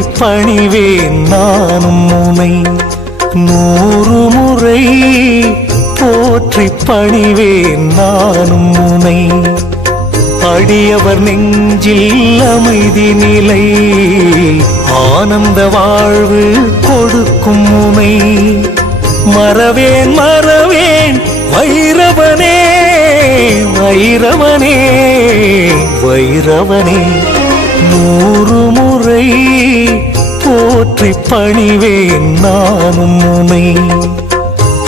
போற்றி பணிவேன் நானும் உனை 100 முறை போற்றி பணிவேன் நானும் உனை அடியவர் நெஞ்சில் அமைதி நிலை ஆனந்த வாழ்வு கொடுக்கும் உனை மறவேன் மறவேன் வைரவனே வைரவனே வைரவனே 100 முறை போற்றி பணிவேன் நானும் உனை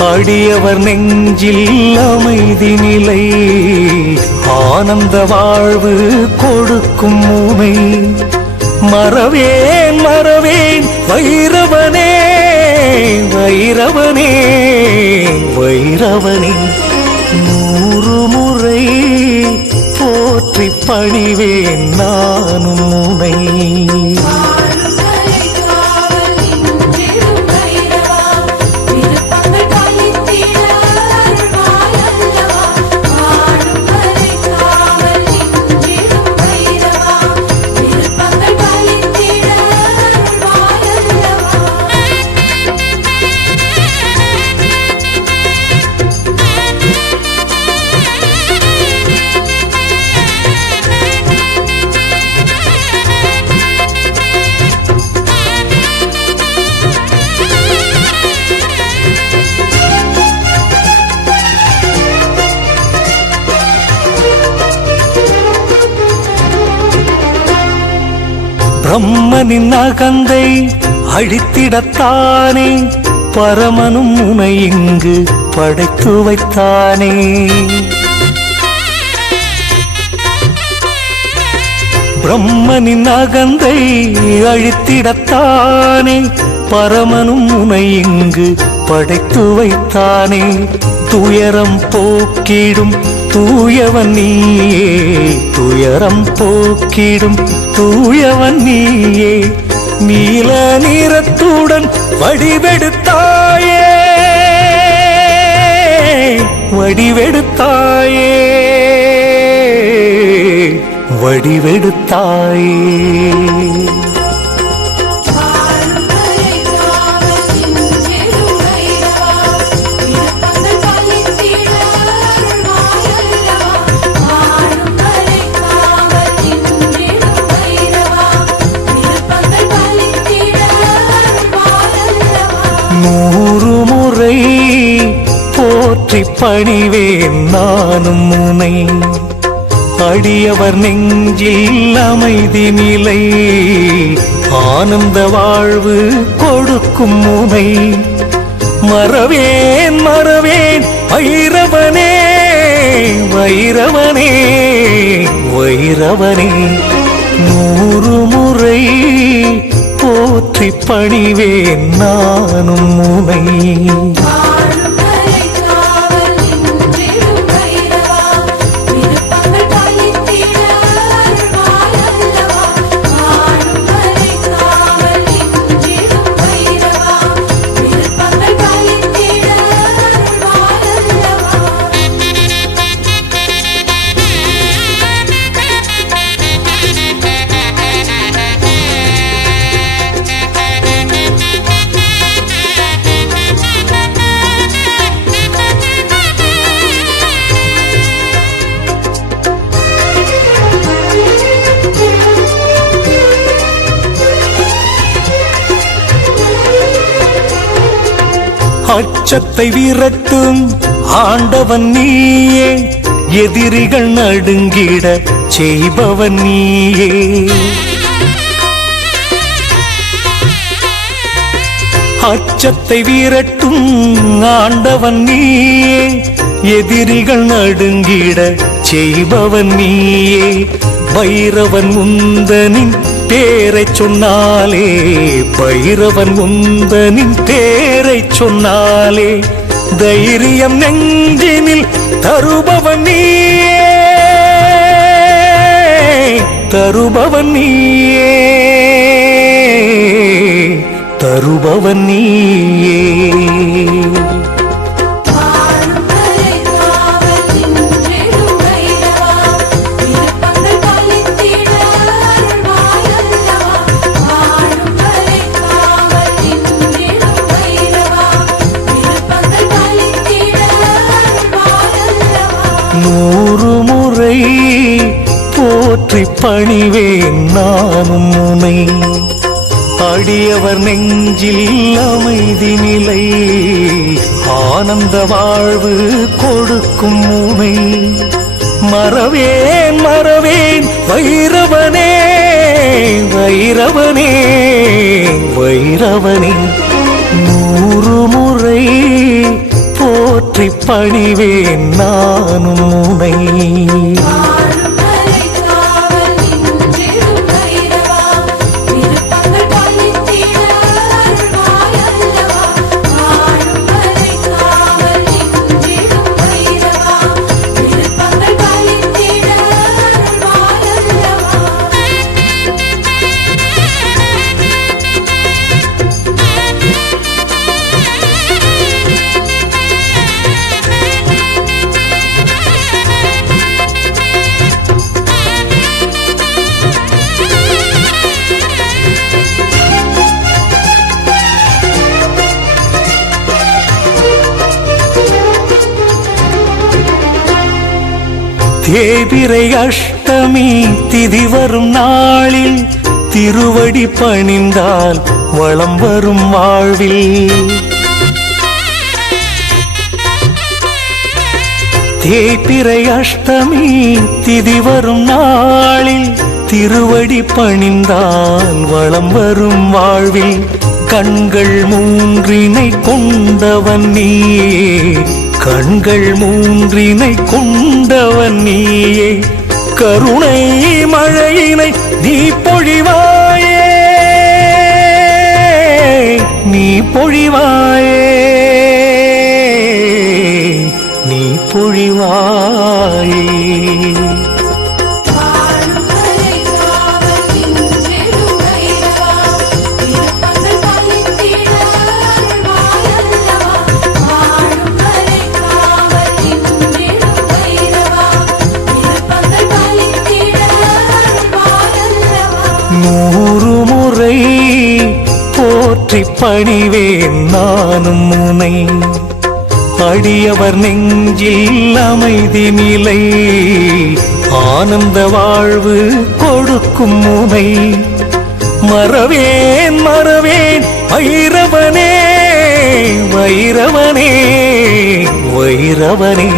அடியவர் நெஞ்சில் அமைதி நிலை ஆனந்த வாழ்வு கொடுக்கும் உனை மறவேன் மறவேன் வைரவனே வைரவனே வைரவனே 100 முறை போற்றி பணிவேன் நானும் உனை பிரம்மனின் அகந்தை அழித்திடத்தானே பரமனும் உனை இங்கு படைத்து வைத்தானே பிரம்மனின் அகந்தை அழித்திடத்தானே பரமனும் உனை இங்கு படைத்து வைத்தானே துயரம் போக்கிடும் தூயவன் நீயே துயரம் போக்கிடும் தூயவன் நீயே நீல நிறத்துடன் வடிவெடுத்தாயே வடிவெடுத்தாயே வடிவெடுத்தாயே நூறு முறை போற்றி பணிவேன் நானும் உனை அடியவர் நெஞ்சில் அமைதி நிலை ஆனந்த வாழ்வு கொடுக்கும் உனை மறவேன் மறவேன் வைரவனே வைரவனே வைரவனே 100 முறை போற்றி பணிவேன் நானும் உனை அச்சத்தை விரட்டும் ஆண்டவன் நீயே எதிரிகள் நடுங்கிட செய்பவன் நீயே அச்சத்தை விரட்டும் ஆண்டவன் நீயே எதிரிகள் நடுங்கிட செய்பவன் நீயே பைரவன் உந்தனின் பேரை சொன்னாலே பைரவன் உந்தனின் பேரை சொன்னாலே தைரியம் நெஞ்சினில் தருபவன் நீயே தருபவன் நீயே தருபவன் நீயே பணிவேன் நானும் உனை. அடியவர் நெஞ்சில் அமைதி நிலை ஆனந்த வாழ்வு கொடுக்கும் உனை. மறவேன் மறவேன் வைரவனே வைரவனே வைரவனே. 100 முறை போற்றி பணிவேன் நானும் உனை. தேய்பிறை அஷ்டமி திதி வரும் நாளில் திருவடி பணிந்தால் வளம் வரும் வாழ்வில். தேய்பிறை அஷ்டமி திதி வரும் நாளில் திருவடி பணிந்தால் வளம் வரும் வாழ்வில். கண்கள் 3 கொண்டவன் நீயே கண்கள் 3 கொண்டவன் நீயே. கருணை மழையினை நீ பொழிவாயே நீ பொழிவாயே நீ பொழிவாயே. நூறு முறை போற்றி பணிவேன் நானும் உனை. அடியவர் நெஞ்சில் அமைதி நிலை ஆனந்த வாழ்வு கொடுக்கும் உனை. மறவேன் மறவேன் வைரவனே வைரவனே வைரவனே.